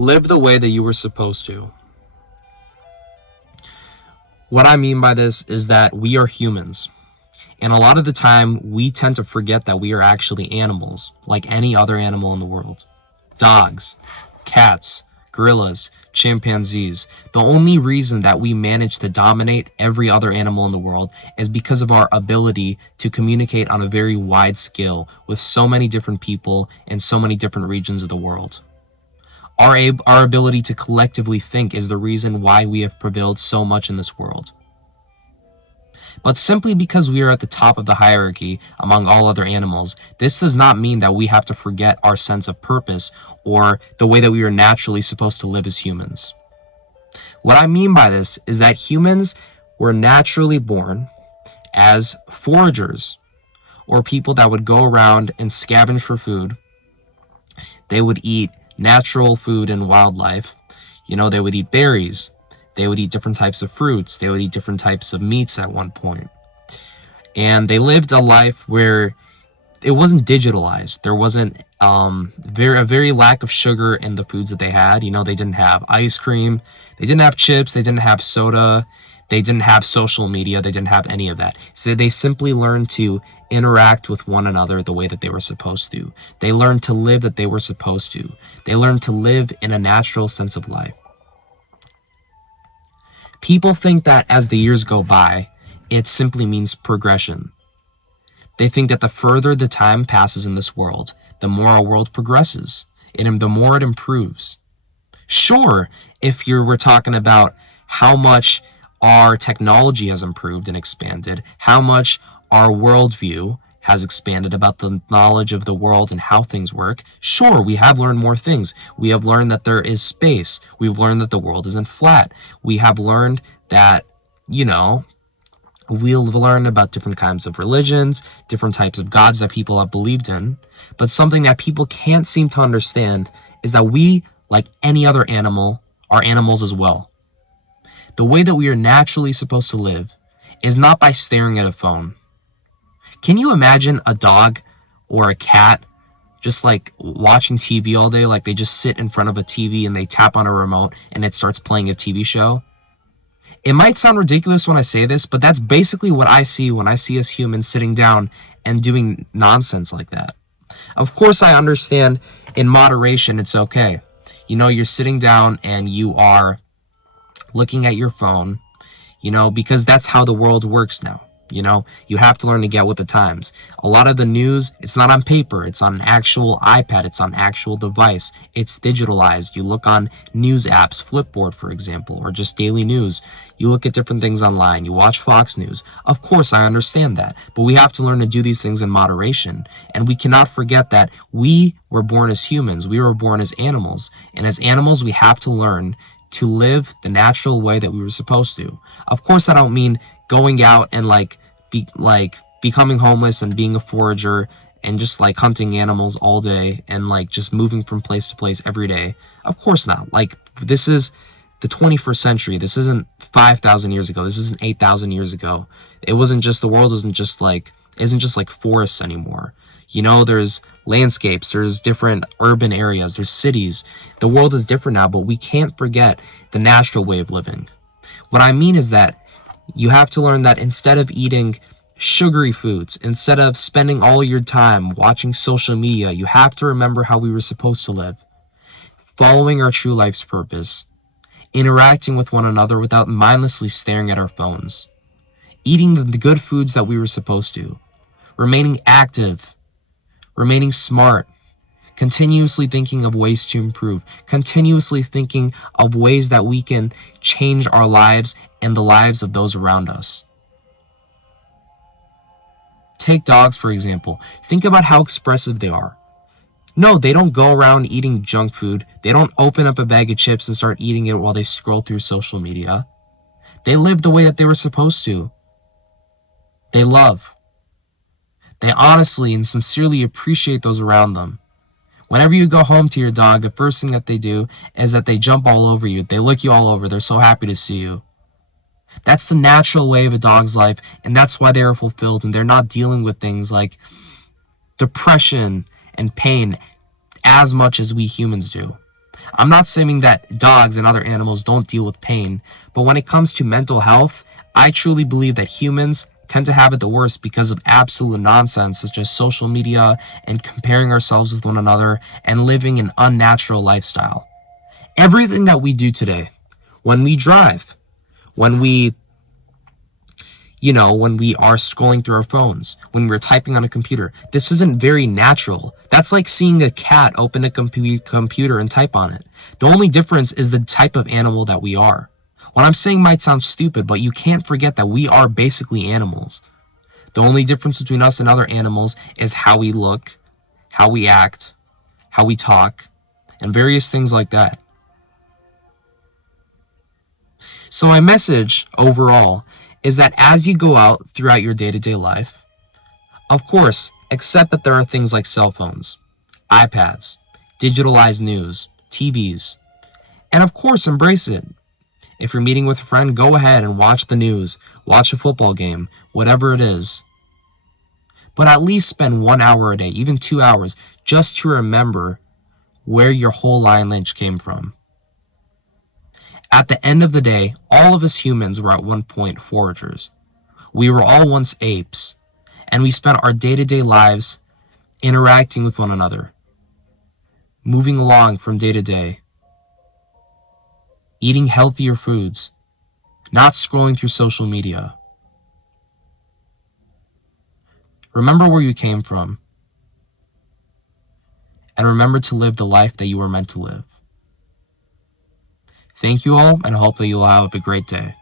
Live the way that you were supposed to. What I mean by this is that we are humans. And a lot of the time, we tend to forget that we are actually animals, like any other animal in the world. Dogs, cats, gorillas, chimpanzees. The only reason that we manage to dominate every other animal in the world is because of our ability to communicate on a very wide scale with so many different people in so many different regions of the world. Our ability to collectively think is the reason why we have prevailed so much in this world. But simply because we are at the top of the hierarchy among all other animals, this does not mean that we have to forget our sense of purpose or the way that we are naturally supposed to live as humans. What I mean by this is that humans were naturally born as foragers, or people that would go around and scavenge for food. They would eat natural food and wildlife. They would eat berries. They would eat different types of fruits. They would eat different types of meats at one point. And they lived a life where it wasn't digitalized. There wasn't a very lack of sugar in the foods that they had. They didn't have ice cream. They didn't have chips. They didn't have soda. They didn't have social media. They didn't have any of that. So they simply learned to interact with one another the way that they were supposed to. They learned to live that they were supposed to. They learned to live in a natural sense of life. People think that as the years go by, it simply means progression. They think that the further the time passes in this world, the more our world progresses, and the more it improves. Sure, if we're talking about how much our technology has improved and expanded, how much our worldview has expanded about the knowledge of the world and how things work. Sure, we have learned more things. We have learned that there is space. We've learned that the world isn't flat. We have learned that, we'll learn about different kinds of religions, different types of gods that people have believed in. But something that people can't seem to understand is that we, like any other animal, are animals as well. The way that we are naturally supposed to live is not by staring at a phone. Can you imagine a dog or a cat just like watching TV all day? Like they just sit in front of a TV and they tap on a remote and it starts playing a TV show? It might sound ridiculous when I say this, but that's basically what I see when I see us humans sitting down and doing nonsense like that. Of course, I understand in moderation it's okay. You're sitting down and you are looking at your phone, because that's how the world works now. You have to learn to get with the times. A lot of the news, it's not on paper. It's on an actual iPad. It's on an actual device. It's digitalized. You look on news apps, Flipboard, for example, or just daily news. You look at different things online. You watch Fox News. Of course, I understand that. But we have to learn to do these things in moderation. And we cannot forget that we were born as humans. We were born as animals. And as animals, we have to learn to live the natural way that we were supposed to. Of course, I don't mean going out and becoming homeless and being a forager and just hunting animals all day and just moving from place to place every day. Of course not. This is the 21st century. This isn't 5,000 years ago. This isn't 8,000 years ago. The world isn't just like forests anymore. There's landscapes, there's different urban areas, there's cities. The world is different now, but we can't forget the natural way of living. What I mean is that you have to learn that instead of eating sugary foods, instead of spending all your time watching social media, you have to remember how we were supposed to live. Following our true life's purpose. Interacting with one another without mindlessly staring at our phones. Eating the good foods that we were supposed to. Remaining active. Remaining smart. Continuously thinking of ways to improve. Continuously thinking of ways that we can change our lives and the lives of those around us. Take dogs, for example. Think about how expressive they are. No, they don't go around eating junk food. They don't open up a bag of chips and start eating it while they scroll through social media. They live the way that they were supposed to. They love. They honestly and sincerely appreciate those around them. Whenever you go home to your dog, the first thing that they do is that they jump all over you. They lick you all over. They're so happy to see you. That's the natural way of a dog's life, and that's why they are fulfilled, and they're not dealing with things like depression and pain as much as we humans do. I'm not saying that dogs and other animals don't deal with pain, but when it comes to mental health, I truly believe that humans tend to have it the worst because of absolute nonsense such as social media and comparing ourselves with one another and living an unnatural lifestyle. Everything that we do today, when we drive, when we when we are scrolling through our phones, when we're typing on a computer. This isn't very natural. That's like seeing a cat open a computer and type on it. The only difference is the type of animal that we are. What I'm saying might sound stupid, but you can't forget that we are basically animals. The only difference between us and other animals is how we look, how we act, how we talk, and various things like that. So my message overall is that as you go out throughout your day-to-day life, of course, accept that there are things like cell phones, iPads, digitalized news, TVs, and of course, embrace it. If you're meeting with a friend, go ahead and watch the news, watch a football game, whatever it is. But at least spend 1 hour a day, even 2 hours, just to remember where your whole lineage came from. At the end of the day, all of us humans were at one point foragers. We were all once apes, and we spent our day-to-day lives interacting with one another, moving along from day to day, eating healthier foods, not scrolling through social media. Remember where you came from, and remember to live the life that you were meant to live. Thank you all, and I hope that you'll have a great day.